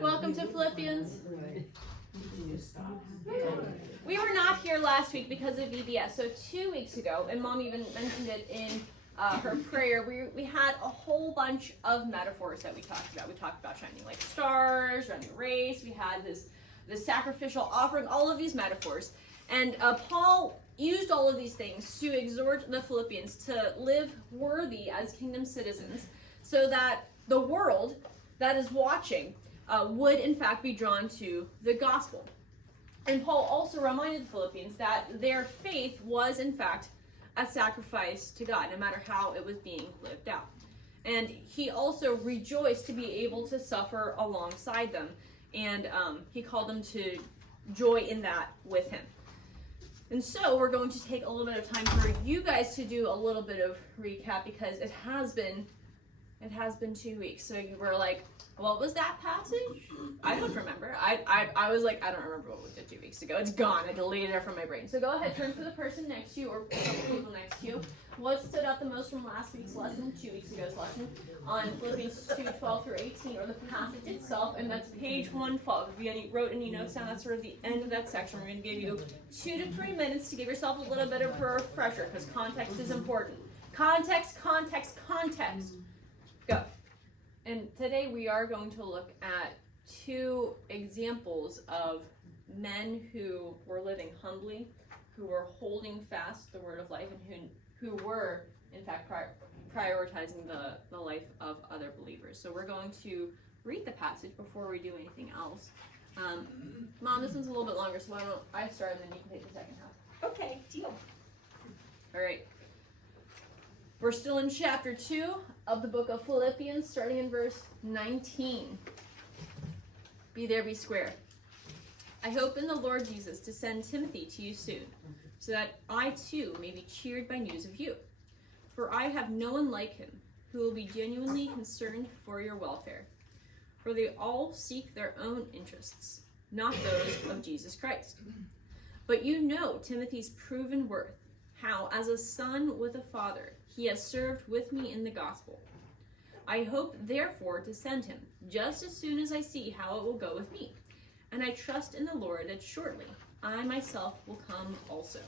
Welcome to Philippians. We were not here last week because of VBS. So 2 weeks ago, and Mom even mentioned it in her prayer, we had a whole bunch of metaphors that we talked about. We talked about shining like stars, running a race. We had the sacrificial offering, all of these metaphors. And Paul used all of these things to exhort the Philippians to live worthy as kingdom citizens so that the world that is watching would in fact be drawn to the gospel. And Paul also reminded the Philippians that their faith was in fact a sacrifice to God, no matter how it was being lived out. And he also rejoiced to be able to suffer alongside them, and he called them to joy in that with him. And so we're going to take a little bit of time for you guys to do a little bit of recap, because it has been 2 weeks. So you were like, what was that passage? I don't remember. I was like, I don't remember what we did 2 weeks ago. It's gone. I deleted it from my brain. So go ahead, turn to the person next to you or a couple people next to you. What stood out the most from last week's lesson, 2 weeks ago's lesson, on Philippians 2:12 through 18, or the passage itself, and that's page 112. If you wrote any notes down, that's sort of the end of that section. We're going to give you 2 to 3 minutes to give yourself a little bit of a refresher, because context is important. Context. Go. And today we are going to look at 2 examples of men who were living humbly, who were holding fast the word of life, and who were, in fact, prioritizing the life of other believers. So we're going to read the passage before we do anything else. Mom, this one's a little bit longer, so why don't I start and then you can take the second half. Okay, deal. All right. We're still in chapter 2 of the book of Philippians, starting in verse 19. Be there, be square. I hope in the Lord Jesus to send Timothy to you soon, so that I too may be cheered by news of you. For I have no one like him who will be genuinely concerned for your welfare. For they all seek their own interests, not those of Jesus Christ. But you know Timothy's proven worth, how as a son with a father he has served with me in the gospel. I hope therefore to send him just as soon as I see how it will go with me. And I trust in the Lord that shortly I myself will come also.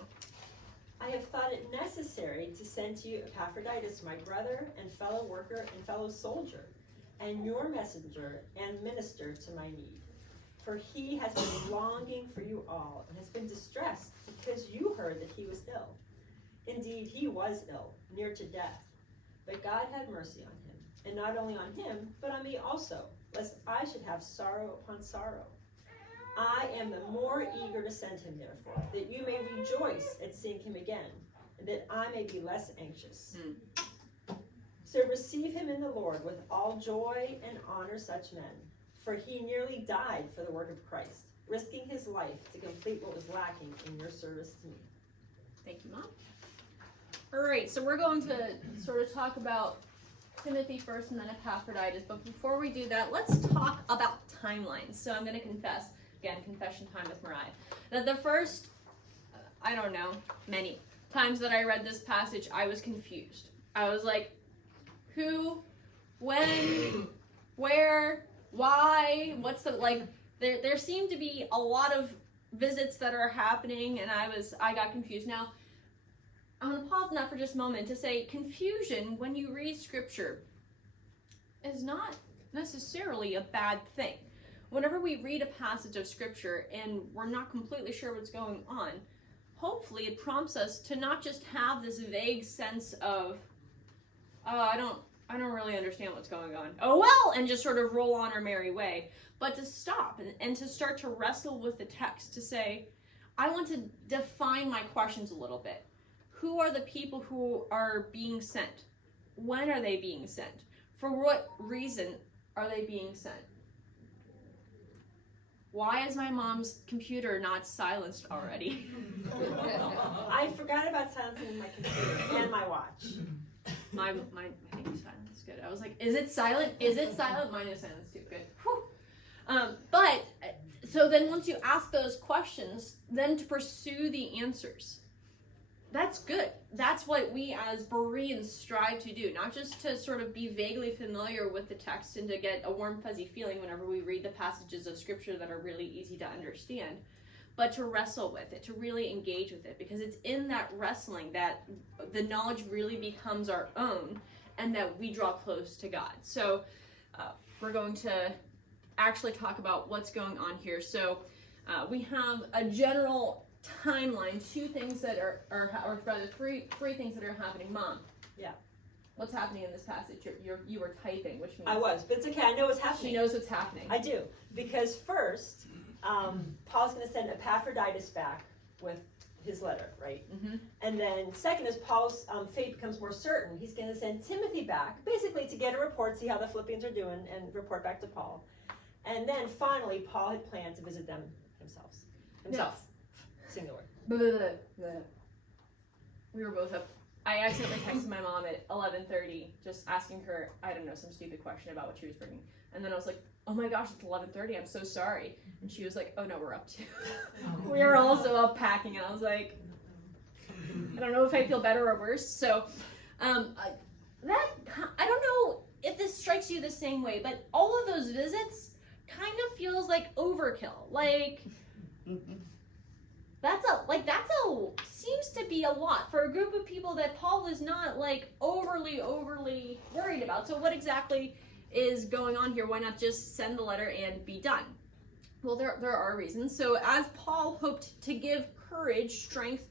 I have thought it necessary to send to you Epaphroditus, my brother and fellow worker and fellow soldier, and your messenger and minister to my need. For he has been longing for you all and has been distressed because you heard that he was ill. Indeed, he was ill, near to death. But God had mercy on him, and not only on him, but on me also, lest I should have sorrow upon sorrow. I am the more eager to send him, therefore, that you may rejoice at seeing him again, and that I may be less anxious. So receive him in the Lord with all joy and honor such men, for he nearly died for the work of Christ, risking his life to complete what was lacking in your service to me. Thank you, Mom. All right, so we're going to sort of talk about Timothy first and then Epaphroditus. But before we do that, let's talk about timelines. So I'm going to confess, again, confession time with Mariah, that the first, many times that I read this passage, I was confused. I was like, who, when, where, why, what's the, like, there seemed to be a lot of visits that are happening, and I got confused. Now, I'm going to pause on that for just a moment to say confusion when you read scripture is not necessarily a bad thing. Whenever we read a passage of scripture and we're not completely sure what's going on, hopefully it prompts us to not just have this vague sense of, I don't really understand what's going on. Oh well, and just sort of roll on our merry way, but to stop and to start to wrestle with the text, to say, I want to define my questions a little bit. Who are the people who are being sent? When are they being sent? For what reason are they being sent? Why is my mom's computer not silenced already? I forgot about silencing my computer and my watch. I think it's silent. It's good. I was like, is it silent? Is it silent? Mine is silent too. Good. But so then once you ask those questions, then to pursue the answers. that's good. That's what we as Bereans strive to do, not just to sort of be vaguely familiar with the text and to get a warm, fuzzy feeling whenever we read the passages of Scripture that are really easy to understand, but to wrestle with it, to really engage with it, because it's in that wrestling that the knowledge really becomes our own and that we draw close to God. So we're going to actually talk about what's going on here. So we have a general timeline, two things that are or rather three things that are happening. Mom, Yeah. what's happening in this passage? You were typing, which means I was, but it's okay. I know what's happening. she knows what's happening. I do, because first, Paul's going to send Epaphroditus back with his letter, right? Mm-hmm. And then second, as Paul's fate becomes more certain, he's going to send Timothy back, basically to get a report, see how the Philippians are doing, and report back to Paul. And then finally, Paul had planned to visit them himself, singular. We were both up. I accidentally texted my mom at 11:30, just asking her, I don't know, some stupid question about what she was bringing. And then I was like, oh my gosh, it's 11:30, I'm so sorry. And she was like, oh no, we're up too. We were also up packing, and I was like, I don't know if I feel better or worse. So, I don't know if this strikes you the same way, but all of those visits kind of feels like overkill. Like, that's seems to be a lot for a group of people that Paul is not like overly worried about. So what exactly is going on here? Why not just send the letter and be done? Well, there are reasons. So as Paul hoped to give courage, strength,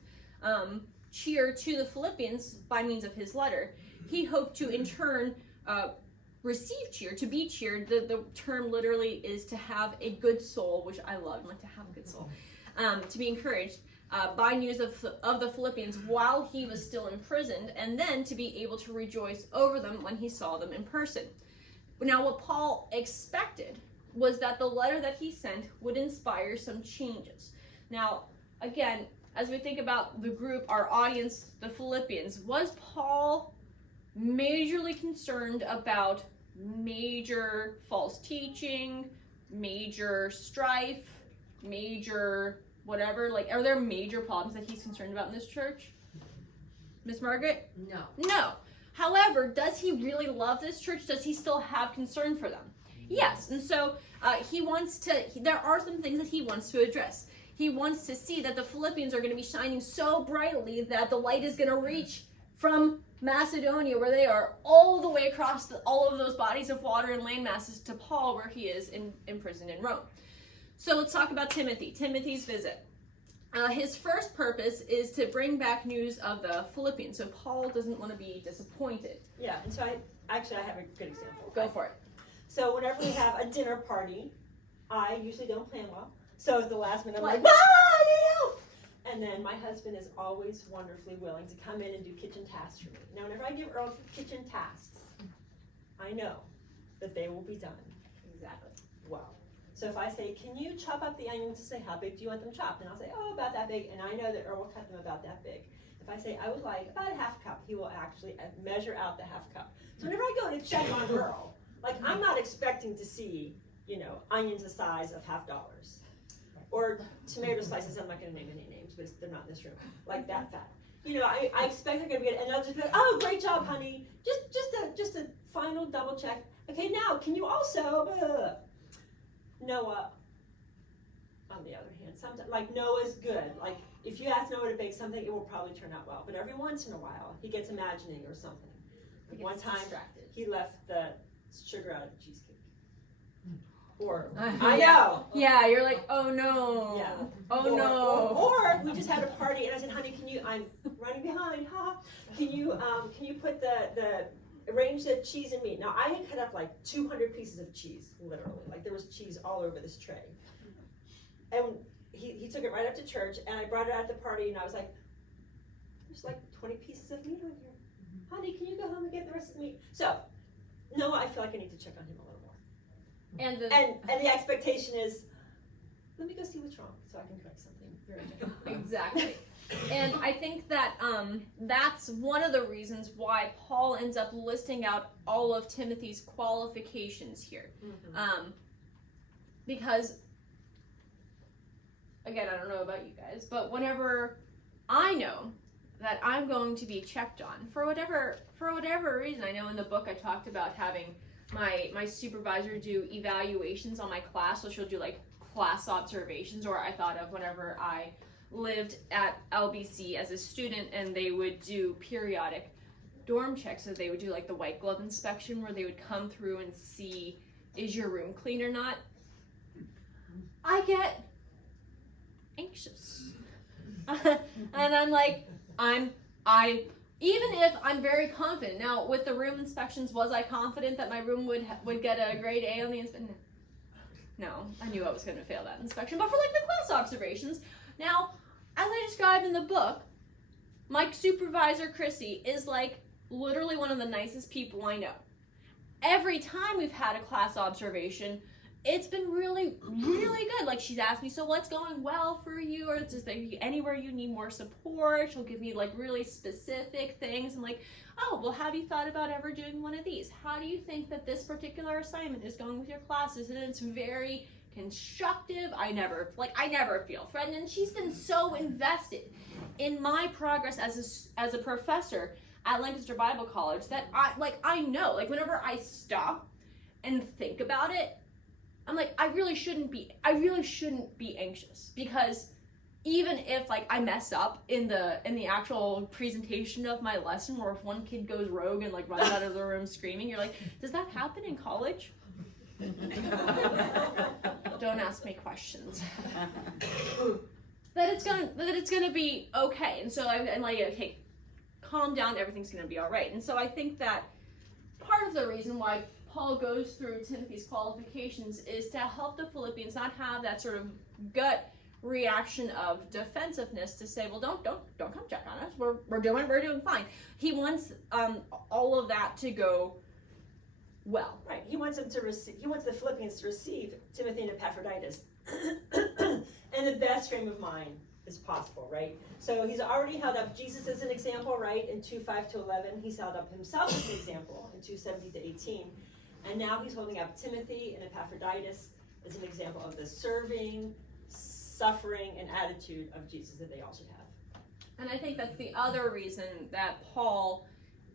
cheer to the Philippians by means of his letter, he hoped to in turn receive cheer, to be cheered. The term literally is to have a good soul, which I love, like to have a good soul. To be encouraged by news of the Philippians while he was still imprisoned, and then to be able to rejoice over them when he saw them in person. Now, what Paul expected was that the letter that he sent would inspire some changes. Now, again, as we think about the group, our audience, the Philippians, was Paul majorly concerned about major false teaching, major strife, major whatever? Like, are there major problems that he's concerned about in this church? Miss Margaret? No. No. However, does he really love this church? Does he still have concern for them? Yes. And so there are some things that he wants to address. He wants to see that the Philippians are going to be shining so brightly that the light is going to reach from Macedonia, where they are, all the way across all of those bodies of water and land masses to Paul, where he is imprisoned in Rome. So let's talk about Timothy's visit. His first purpose is to bring back news of the Philippians. So Paul doesn't want to be disappointed. Yeah, and so I have a good example. Go for it. So whenever we have a dinner party, I usually don't plan well. So at the last minute, I'm like, Like, I need help! And then my husband is always wonderfully willing to come in and do kitchen tasks for me. Now, whenever I give Earl kitchen tasks, I know that they will be done Exactly. well. So if I say, can you chop up the onions, to say, how big do you want them chopped? And I'll say, oh, about that big. And I know that Earl will cut them about that big. If I say, I would like about a half cup, he will actually measure out the half cup. So whenever I go to check on Earl, like, I'm not expecting to see, onions the size of $50. Or tomato slices, I'm not going to name any names, but they're not in this room, like that fat. I expect they're going to be, and I'll just be like, oh, great job, honey. Just a final double check. Okay, now, can you also, Noah, on the other hand, sometimes, like, Noah's good. Like, if you ask Noah to bake something, it will probably turn out well. But every once in a while, he gets imagining or something. Like one time, distracted. he left the sugar out of the cheesecake. Or, I know. Yeah, you're like, oh no. Yeah. Oh Or- no. Or we just had a party, and I said, honey, I'm running behind, can you put arrange the cheese and meat. Now, I had cut up like 200 pieces of cheese, literally. Like, there was cheese all over this tray. And he took it right up to church, and I brought it out at the party, and I was like, there's like 20 pieces of meat on here. Honey, can you go home and get the rest of the meat? So, no, I feel like I need to check on him a little more. And And the expectation is, let me go see what's wrong, so I can correct something very gently. Exactly. And I think that that's one of the reasons why Paul ends up listing out all of Timothy's qualifications here. Mm-hmm. Because, again, I don't know about you guys, but whenever I know that I'm going to be checked on for whatever reason. I know in the book I talked about having my supervisor do evaluations on my class, so she'll do like class observations, or I thought of whenever I lived at LBC as a student and they would do periodic dorm checks. So they would do like the white glove inspection where they would come through and see, is your room clean or not? I get anxious. And I'm like, even if I'm very confident. Now, with the room inspections, was I confident that my room would get a grade A on the inspection? No, I knew I was going to fail that inspection. But for like the class observations, now, as I described in the book, my supervisor, Chrissy, is like literally one of the nicest people I know. Every time we've had a class observation, it's been really, really good. Like, she's asked me, so what's going well for you? Or is there anywhere you need more support? She'll give me like really specific things. I'm like, oh, well, have you thought about ever doing one of these? How do you think that this particular assignment is going with your classes? And it's very constructive. I never feel threatened. And she's been so invested in my progress as a professor at Lancaster Bible College that I know, like, whenever I stop and think about it, I'm like, I really shouldn't be anxious, because even if like I mess up in the actual presentation of my lesson, or if one kid goes rogue and like runs out of the room screaming, you're like, does that happen in college? Don't ask me questions. that it's gonna be okay. And so I'm like, okay, calm down, everything's gonna be all right. And so I think that part of the reason why Paul goes through Timothy's qualifications is to help the Philippians not have that sort of gut reaction of defensiveness to say, well, don't come check on us. We're doing fine. He wants all of that to go well. Right. He wants the Philippians to receive Timothy and Epaphroditus in the best frame of mind as possible, right? So he's already held up Jesus as an example, right? In 2:5-11, he's held up himself as an example in 2:17-18. And now he's holding up Timothy and Epaphroditus as an example of the serving, suffering, and attitude of Jesus that they all should have. And I think that's the other reason that Paul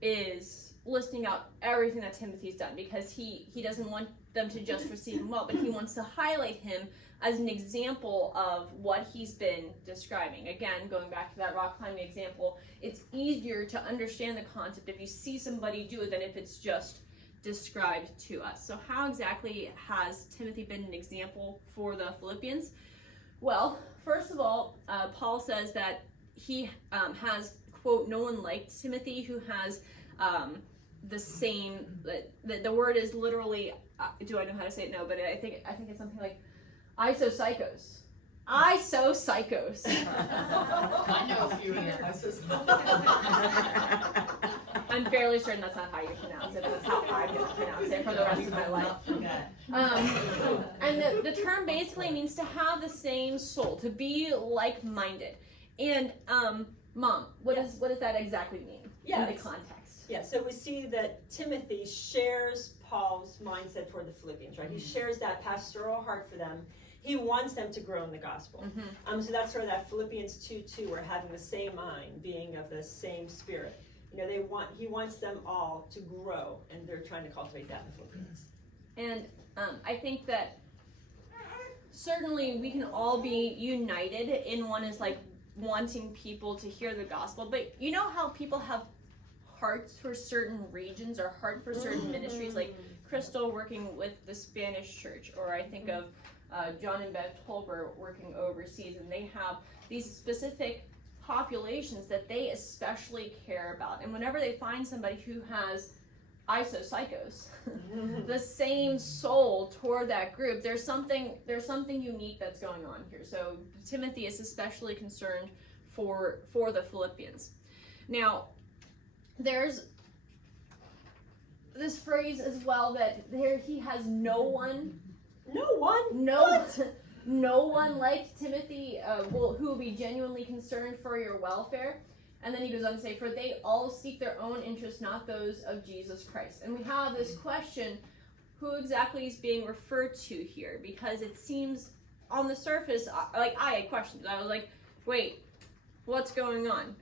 is listing out everything that Timothy's done, because he doesn't want them to just receive him well, but he wants to highlight him as an example of what he's been describing. Again, going back to that rock climbing example, it's easier to understand the concept if you see somebody do it than if it's just described to us. So how exactly has Timothy been an example for the Philippians? Well, first of all, Paul says that he has, quote, no one like Timothy who has the same, the word is literally, do I know how to say it? No, but I think it's something like isopsychos. Isopsychos. I know a few here. I'm fairly certain that's not how you pronounce it, but it's how I'm going to pronounce it for the rest of my life. And the term basically means to have the same soul, to be like-minded. And Mom, what does that exactly mean in the context? Yeah, so we see that Timothy shares Paul's mindset toward the Philippians, right? He shares that pastoral heart for them. He wants them to grow in the gospel. Mm-hmm. So that's sort of that Philippians 2:2, we're having the same mind, being of the same spirit. You know, he wants them all to grow, and they're trying to cultivate that in the Philippians. And I think that certainly we can all be united in one is like wanting people to hear the gospel, but you know how people have hearts for certain regions or heart for certain ministries, like Crystal working with the Spanish church, or I think of John and Bev Tolbert working overseas, and they have these specific populations that they especially care about. And whenever they find somebody who has isopsychos, the same soul toward that group, there's something unique that's going on here. So Timothy is especially concerned for the Philippians. Now, there's this phrase as well that there he has no one like Timothy who will be genuinely concerned for your welfare. And then he goes on to say, for they all seek their own interests, not those of Jesus Christ. And we have this question, who exactly is being referred to here? Because it seems on the surface, like I had questions. I was like, wait, what's going on?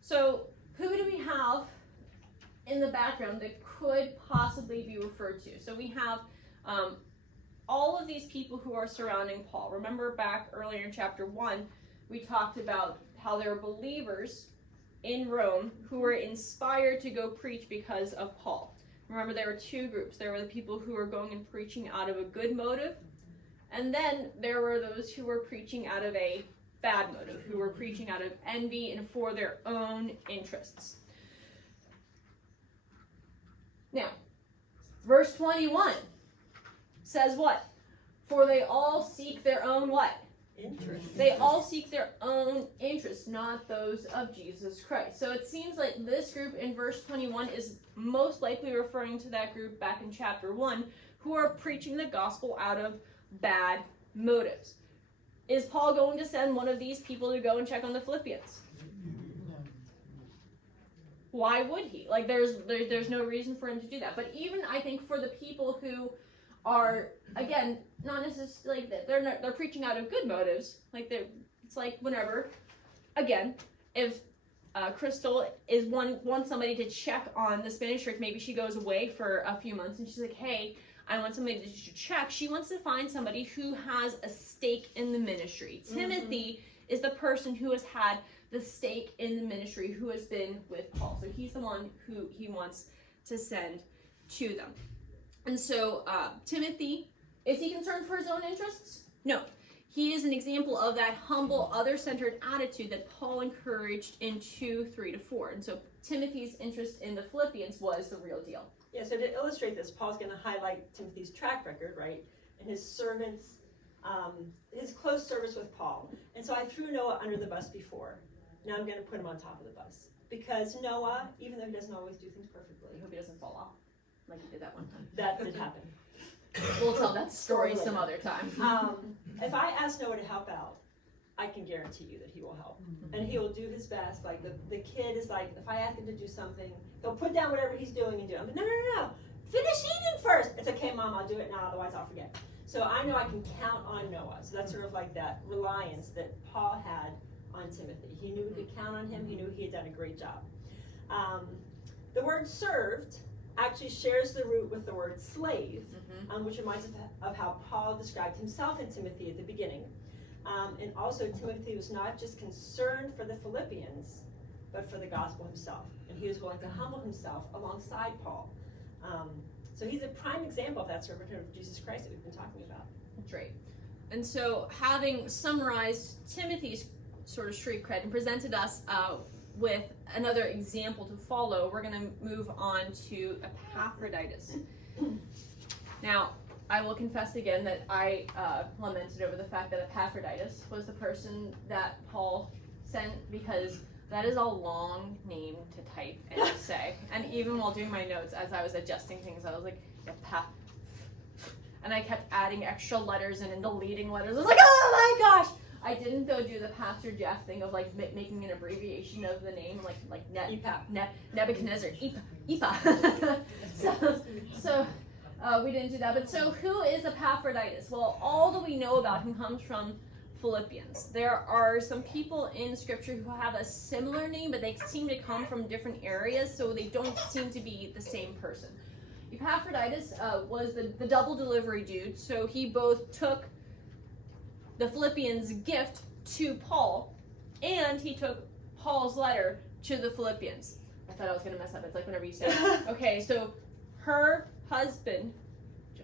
So who do we have in the background that could possibly be referred to? So we have all of these people who are surrounding Paul. Remember back earlier in chapter 1, we talked about how there were believers in Rome who were inspired to go preach because of Paul. Remember, there were two groups. There were the people who were going and preaching out of a good motive, and then there were those who were preaching out of a bad motive, who were preaching out of envy and for their own interests. Now, verse 21 says what? For they all seek their own what? Interest. They all seek their own interests, not those of Jesus Christ. So it seems like this group in verse 21 is most likely referring to that group back in chapter 1 who are preaching the gospel out of bad motives. Is Paul going to send one of these people to go and check on the Philippians? Why would he? Like, there's no reason for him to do that. But even, I think, for the people who are, again, not necessarily like that, they're preaching out of good motives. Like, it's like whenever, again, if Crystal wants somebody to check on the Spanish church, maybe she goes away for a few months and she's like, hey, I want somebody to check. She wants to find somebody who has a stake in the ministry. Timothy is the person who has had the stake in the ministry, who has been with Paul. So he's the one who he wants to send to them. And so Timothy, is he concerned for his own interests? No. He is an example of that humble, other-centered attitude that Paul encouraged in 2:3-4. And so Timothy's interest in the Philippians was the real deal. Yeah, so to illustrate this, Paul's going to highlight Timothy's track record, right? And his servants, his close service with Paul. And so I threw Noah under the bus before. Now I'm going to put him on top of the bus. Because Noah, even though he doesn't always do things perfectly, I hope he doesn't fall off like he did that one time. that did happen. We'll tell that story some other time. If I ask Noah to help out, I can guarantee you that he will help. And he will do his best. Like the kid is like, if I ask him to do something, he'll put down whatever he's doing and do it. But no. Finish eating first. It's okay, Mom, I'll do it now, otherwise I'll forget. So I know I can count on Noah. So that's sort of like that reliance that Paul had on Timothy. He knew he could count on him. He knew he had done a great job. The word served actually shares the root with the word slave, which reminds us of how Paul described himself in Timothy at the beginning. And also, Timothy was not just concerned for the Philippians, but for the gospel himself. And he was willing to humble himself alongside Paul. So he's a prime example of that servanthood of Jesus Christ that we've been talking about. That's right. And so, having summarized Timothy's sort of street cred and presented us with another example to follow, we're going to move on to Epaphroditus. Now, I will confess again that I lamented over the fact that Epaphroditus was the person that Paul sent, because that is a long name to type and to say. And even while doing my notes, as I was adjusting things, I was like, and I kept adding extra letters and deleting letters. I was like, oh my gosh! I didn't though do the Pastor Jeff thing of like making an abbreviation of the name, like Nebuchadnezzar, Epa. So we didn't do that. But so who is Epaphroditus? Well, all that we know about him comes from Philippians. There are some people in Scripture who have a similar name, but they seem to come from different areas, so they don't seem to be the same person. Epaphroditus was the double delivery dude, so he both took the Philippians' gift to Paul, and he took Paul's letter to the Philippians. I thought I was going to mess up. It's like whenever you say, okay, so her husband,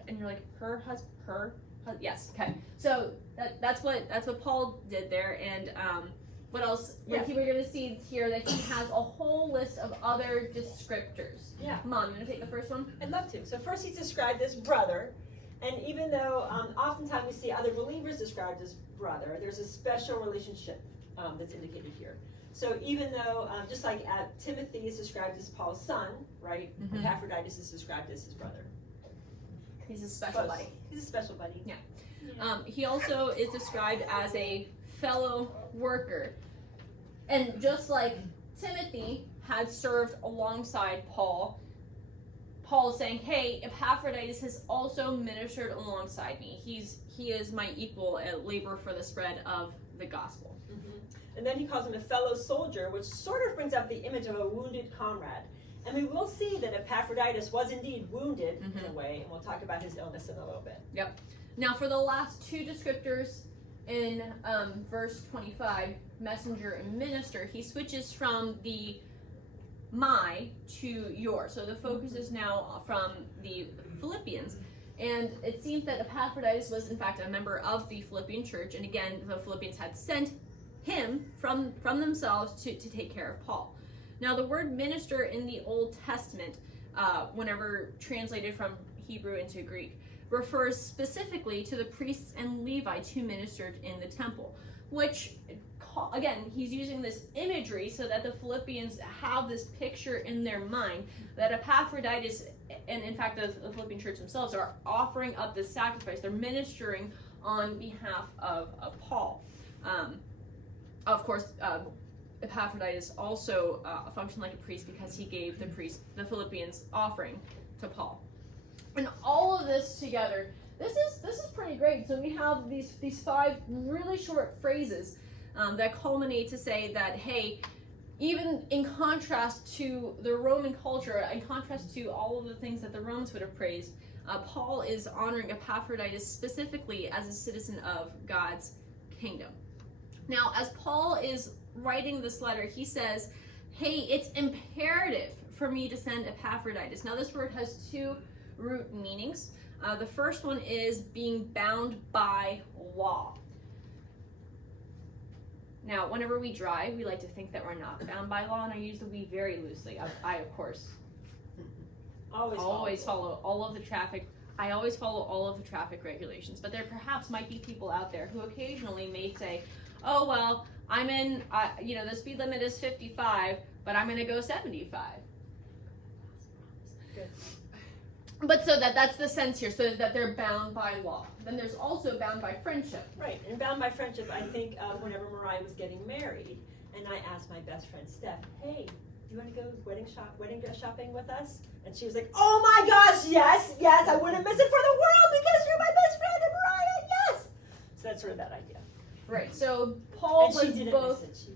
and you're like, her husband, yes, okay. So that's what Paul did there, and what else? Yeah. We're going to see here that he has a whole list of other descriptors. Yeah. Mom, you want to take the first one? I'd love to. So first he's described as brother, and even though oftentimes we see other believers described as brother, there's a special relationship that's indicated here. So even though, just like Timothy is described as Paul's son, right? Mm-hmm. Epaphroditus is described as his brother. He's a special buddy. He's a special buddy. Yeah. He also is described as a fellow worker. And just like Timothy had served alongside Paul, Paul is saying, hey, Epaphroditus has also ministered alongside me. He is my equal at labor for the spread of the gospel. And then he calls him a fellow soldier, which sort of brings up the image of a wounded comrade. And we will see that Epaphroditus was indeed wounded in a way, and we'll talk about his illness in a little bit. Yep. Now for the last two descriptors in verse 25, messenger and minister, he switches from the my to your. So the focus is now from the Philippians. And it seems that Epaphroditus was in fact a member of the Philippian church. And again, the Philippians had sent him from themselves to take care of Paul. Now the word minister in the Old Testament, whenever translated from Hebrew into Greek, refers specifically to the priests and Levites who ministered in the temple, which, again, he's using this imagery so that the Philippians have this picture in their mind that Epaphroditus, and in fact the Philippian church themselves, are offering up this sacrifice. They're ministering on behalf of Paul. Of course, Epaphroditus also functioned like a priest because he gave the Philippians offering to Paul. And all of this together, this is pretty great. So we have these five really short phrases that culminate to say that, hey, even in contrast to the Roman culture, in contrast to all of the things that the Romans would have praised, Paul is honoring Epaphroditus specifically as a citizen of God's kingdom. Now, as Paul is writing this letter, he says, hey, it's imperative for me to send Epaphroditus. Now, this word has two root meanings. The first one is being bound by law. Now, whenever we drive, we like to think that we're not bound by law, and I use the we very loosely. I of course, always follow all of the traffic. I always follow all of the traffic regulations, but there perhaps might be people out there who occasionally may say, oh, well, I'm in, the speed limit is 55, but I'm going to go 75. Good. But so that's the sense here, so that they're bound by law. Then there's also bound by friendship. Right, and bound by friendship, I think of whenever Mariah was getting married, and I asked my best friend Steph, hey, you want to go wedding dress shopping with us? And she was like, oh my gosh, yes, I wouldn't miss it for the world because you're my best friend and Mariah, yes! So that's sort of that idea. Right, so Paul was she didn't both... miss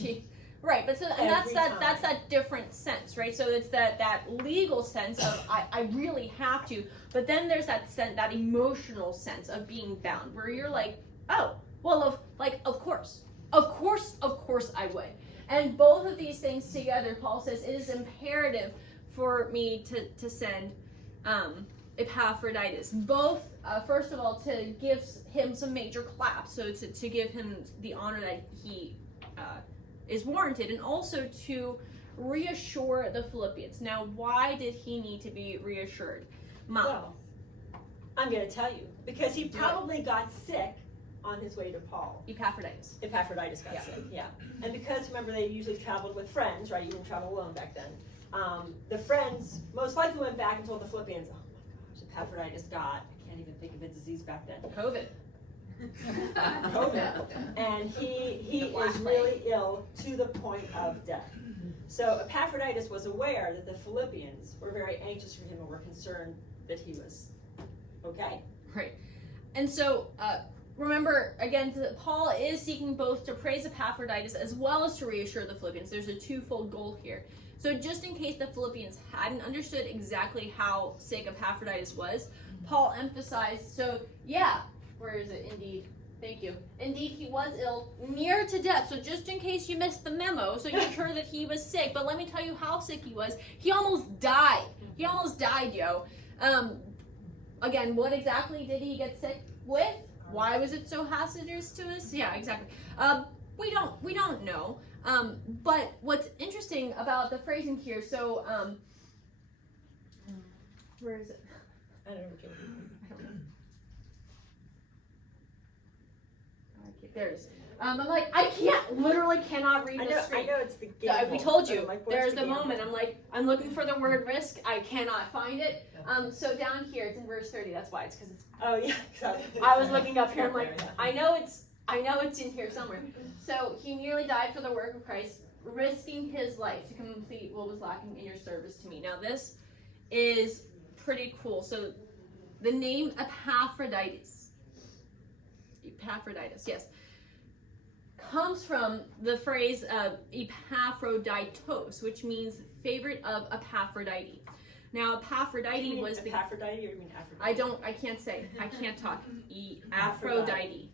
it, Right, but so and Every that's that different sense, right? So it's that legal sense of I really have to, but then there's that emotional sense of being bound, where you're like, oh, well, of course I would. And both of these things together, Paul says, it is imperative for me to send Epaphroditus. Both, first of all, to give him some major claps, so to give him the honor that he is warranted, and also to reassure the Philippians. Now, why did he need to be reassured? Mom. Well, I'm going to tell you, because he probably got sick on his way to Paul. Epaphroditus got sick, yeah. And because, remember, they usually traveled with friends, right? You didn't travel alone back then. The friends most likely went back and told the Philippians, oh my gosh, Epaphroditus got, I can't even think of a disease back then. COVID. And he is really ill to the point of death. So Epaphroditus was aware that the Philippians were very anxious for him and were concerned that he was okay. Right. And so remember, again, Paul is seeking both to praise Epaphroditus as well as to reassure the Philippians. There's a twofold goal here. So just in case the Philippians hadn't understood exactly how sick Epaphroditus was, Paul emphasized, so yeah, where is it? Indeed. Thank you. Indeed, he was ill, near to death. So just in case you missed the memo, so you heard that he was sick. But let me tell you how sick he was. He almost died. He almost died, yo. Again, what exactly did he get sick with? Why was it so hazardous to us? Yeah, exactly. We don't know. But what's interesting about the phrasing here, so where is it? I don't know what you're There it is. I'm like, literally cannot read the screen. I know it's the game. We told you. Like, There's the moment. I'm like, I'm looking for the word risk. I cannot find it. So down here, it's in verse 30. That's why. It's because it's. Oh yeah. I was looking up here. I'm like, I know it's in here somewhere. So he nearly died for the work of Christ, risking his life to complete what was lacking in your service to me. Now this is pretty cool. So the name Epaphroditus, yes. comes from the phrase Epaphroditos, which means favorite of Aphrodite. Now, Aphrodite was the... Aphrodite, or you mean Aphrodite? I can't say. I can't talk. Aphrodite.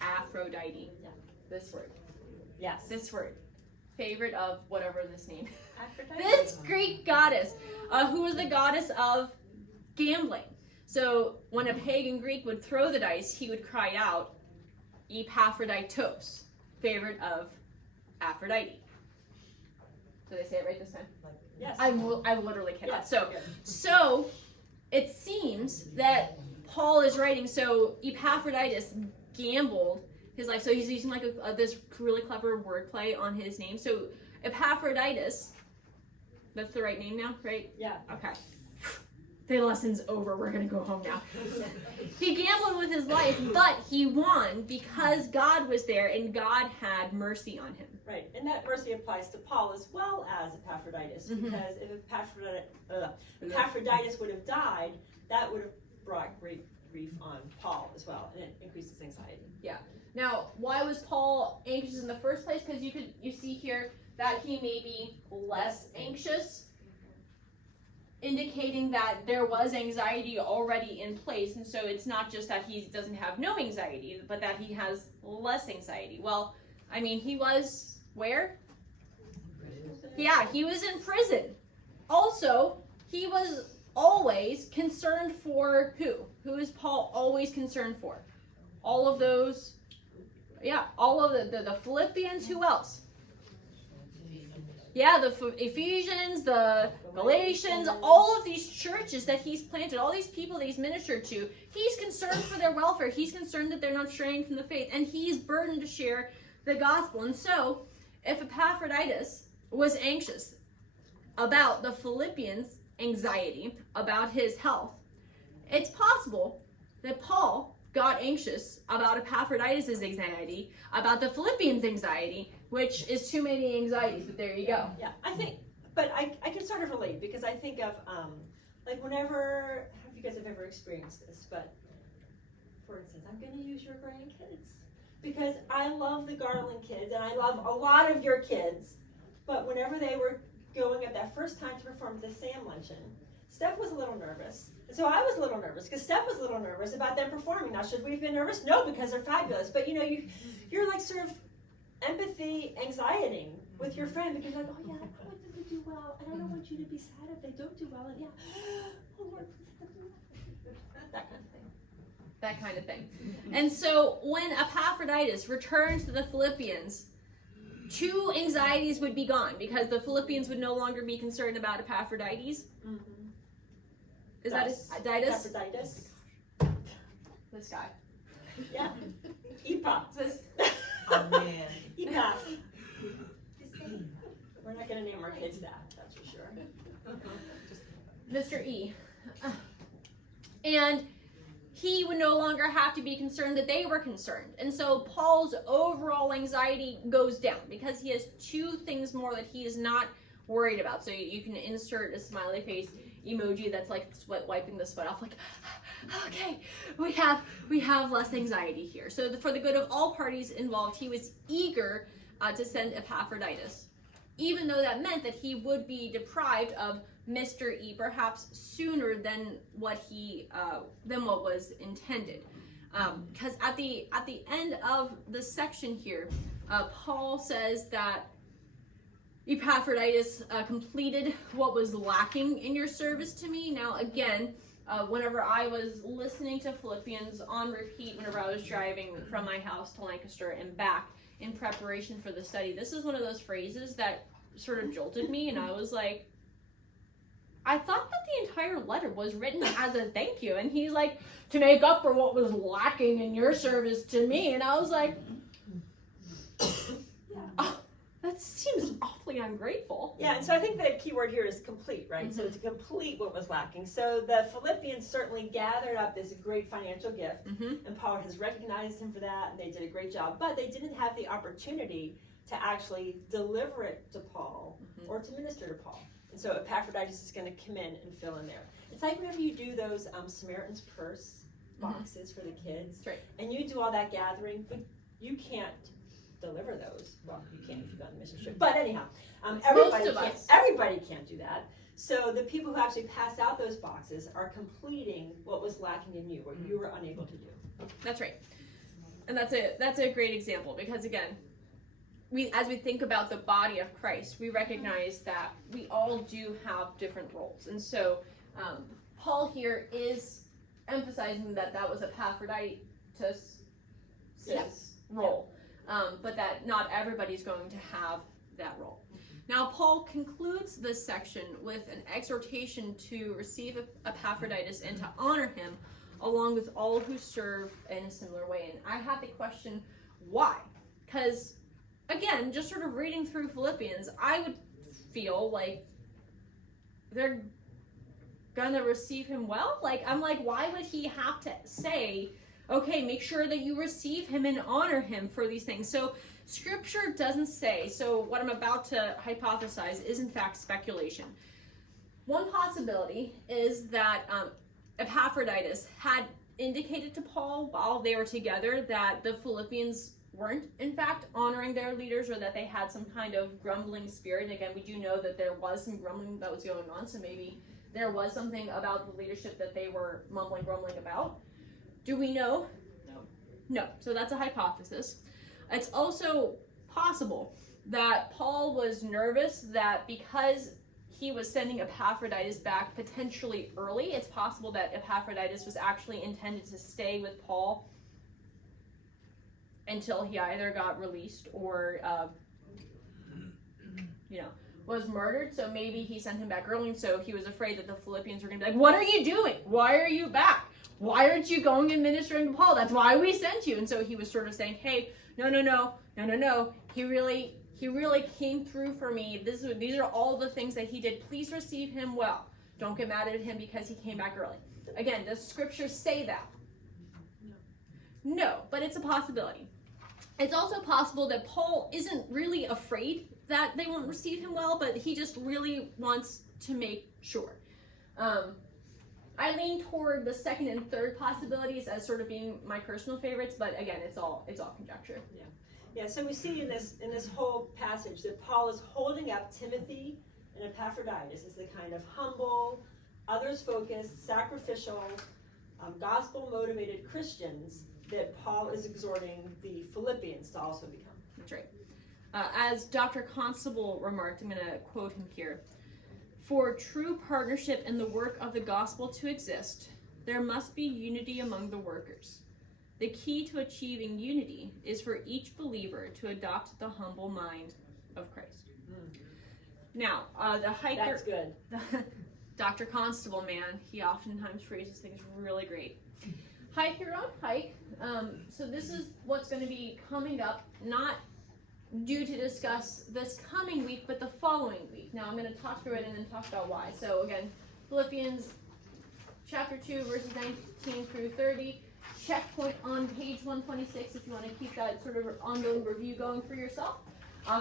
Aphrodite. Yeah. This word. Yes. This word. Favorite of whatever this name. Aphrodite. This Greek goddess, who was the goddess of gambling. So when a pagan Greek would throw the dice, he would cry out, Epaphroditos, favorite of Aphrodite. Did I say it right this time? Yes. I literally cannot. Yes. So it seems that Paul is writing, so Epaphroditus gambled his life. So he's using like this really clever wordplay on his name. So Epaphroditus, that's the right name now, right? Yeah. Okay. The lesson's over. We're going to go home now. He gambled with his life, but he won because God was there and God had mercy on him. Right, and that mercy applies to Paul as well as Epaphroditus, because if Epaphroditus would have died, that would have brought great grief on Paul as well, and it increased his anxiety. Yeah. Now, why was Paul anxious in the first place? Because you see here that he may be less anxious, indicating that there was anxiety already in place, and so it's not just that he doesn't have no anxiety, but that he has less anxiety. Well, I mean, he was where? Yeah, he was in prison. Also, he was always concerned for who? Who is Paul always concerned for? All of those, yeah, all of the Philippians, who else? Yeah, the Ephesians, the Galatians, all of these churches that he's planted, all these people that he's ministered to, he's concerned for their welfare. He's concerned that they're not straying from the faith, and he's burdened to share the gospel. And so, if Epaphroditus was anxious about the Philippians' anxiety, about his health, it's possible that Paul got anxious about Epaphroditus' anxiety, about the Philippians' anxiety, which is too many anxieties, but there you go. Yeah, I think, but I can sort of relate, because I think of, like whenever, I don't know if you guys have ever experienced this, but for instance, I'm going to use your grandkids, because I love the Garland kids, and I love a lot of your kids, but whenever they were going at that first time to perform the Sam Luncheon, Steph was a little nervous. And so I was a little nervous, because Steph was a little nervous about them performing. Now, should we have been nervous? No, because they're fabulous. But you know, you're like sort of empathy, anxieting with your friend, because you're like, oh yeah, I want them to do well, and I don't want you to be sad if they don't do well, and yeah, oh Lord, please let them do well. That kind of thing. That kind of thing. And so when Epaphroditus returned to the Philippians, two anxieties would be gone, because the Philippians would no longer be concerned about Epaphroditus. Mm-hmm. Is that Ditus? Epaphroditus. This guy. Yeah. Epa. This. Oh man. Epa. We're not going to name our kids that, that's for sure. Mr. E. And he would no longer have to be concerned that they were concerned. And so Paul's overall anxiety goes down, because he has two things more that he is not worried about. So you can insert a smiley face emoji that's like sweat, wiping the sweat off, like, okay, we have less anxiety here. So for the good of all parties involved, he was eager to send Epaphroditus, even though that meant that he would be deprived of Mr. E perhaps sooner than what was intended. Because at the end of the section here, Paul says that Epaphroditus completed what was lacking in your service to me. Now again, whenever I was listening to Philippians on repeat, whenever I was driving from my house to Lancaster and back in preparation for the study, this is one of those phrases that sort of jolted me, and I was like, I thought that the entire letter was written as a thank you, and he's like, to make up for what was lacking in your service to me, and I was like, oh, that seems awfully ungrateful. Yeah, and so I think the key word here is complete, right? Mm-hmm. So to complete what was lacking. So the Philippians certainly gathered up this great financial gift, and Paul has recognized him for that, and they did a great job, but they didn't have the opportunity to actually deliver it to Paul or to minister to Paul. And so Epaphroditus is going to come in and fill in there. It's like whenever you do those Samaritan's Purse boxes for the kids, Right. and you do all that gathering, but you can't deliver those. Well, you can if you've got a mission trip. But anyhow, everybody can't do that. So the people who actually pass out those boxes are completing what was lacking in you, what you were unable to do. That's right. And that's a great example, because again, as we think about the body of Christ, we recognize that we all do have different roles. And so Paul here is emphasizing that was Epaphroditus' role, but that not everybody's going to have that role. Now, Paul concludes this section with an exhortation to receive Epaphroditus and to honor him, along with all who serve in a similar way. And I have the question, why? Because, again, just sort of reading through Philippians, I would feel like they're gonna receive him well. I'm like, why would he have to say, okay, make sure that you receive him and honor him for these things? So Scripture doesn't say. So what I'm about to hypothesize is in fact speculation. One possibility is that Epaphroditus had indicated to Paul while they were together that the Philippians weren't in fact honoring their leaders, or that they had some kind of grumbling spirit. And again, we do know that there was some grumbling that was going on, so maybe there was something about the leadership that they were grumbling about. Do we know? No. So that's a hypothesis. It's also possible that Paul was nervous that because he was sending Epaphroditus back potentially early, it's possible that Epaphroditus was actually intended to stay with Paul until he either got released or, was murdered. So maybe he sent him back early, and so he was afraid that the Philippians were going to be like, what are you doing? Why are you back? Why aren't you going and ministering to Paul? That's why we sent you. And so he was sort of saying, hey, no. He really came through for me. These are all the things that he did. Please receive him well. Don't get mad at him because he came back early. Again, does Scripture say that? No, but it's a possibility. It's also possible that Paul isn't really afraid that they won't receive him well, but he just really wants to make sure. I lean toward the second and third possibilities as sort of being my personal favorites, but again, it's all conjecture. Yeah. So we see in this whole passage that Paul is holding up Timothy and Epaphroditus as the kind of humble, others-focused, sacrificial, gospel-motivated Christians that Paul is exhorting the Philippians to also become. That's right. As Dr. Constable remarked, I'm going to quote him here, "For true partnership in the work of the gospel to exist, there must be unity among the workers. The key to achieving unity is for each believer to adopt the humble mind of Christ." Now, the hiker... That's good. Dr. Constable, man, he oftentimes phrases things really great. Hike your own hike. So this is what's going to be coming up, not due to discuss this coming week, but the following week. Now, I'm going to talk through it and then talk about why. So again, Philippians chapter 2, verses 19 through 30. Checkpoint on page 126 if you want to keep that sort of ongoing review going for yourself.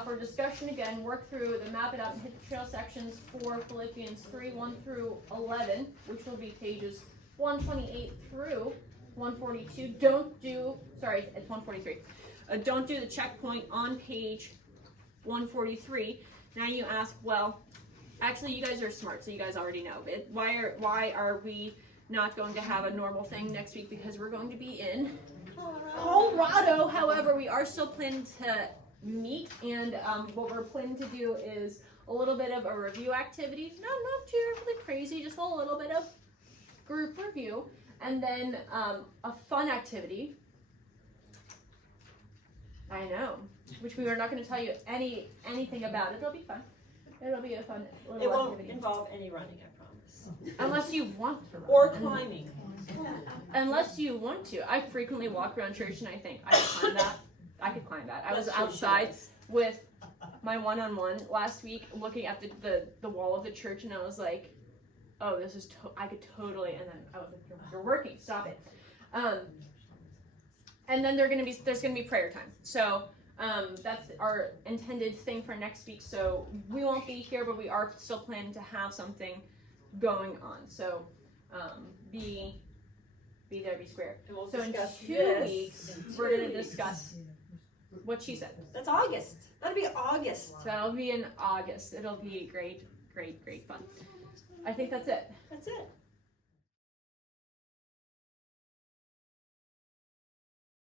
For discussion, again, work through the map it out and hit the trail sections for Philippians 3, 1 through 11, which will be pages 128 through 142. It's 143. Don't do the checkpoint on page 143. Now you ask, well, actually you guys are smart, so you guys already know it. Why are we not going to have a normal thing next week? Because we're going to be in Colorado. However, we are still planning to meet, and what we're planning to do is a little bit of a review activity. Not terribly crazy, just a little bit of group review, and then a fun activity. I know, which we are not going to tell you anything about. It'll be fun. It'll be a fun little activity. It won't involve any running, I promise. Unless you want to run. Or climbing. Unless you want to. I frequently walk around church and I think, I could climb that. I was outside with my one-on-one last week looking at the wall of the church, and I was like, oh, this is, I could totally, and then I was like, you're working, stop it. And then there's going to be prayer time. So that's our intended thing for next week. So we won't be here, but we are still planning to have something going on. So be there, be square. And we'll so in discuss 2 weeks, we're going to discuss what she said. That's August. That'll be August. So that'll be in August. It'll be great, great, great fun. I think that's it. That's it.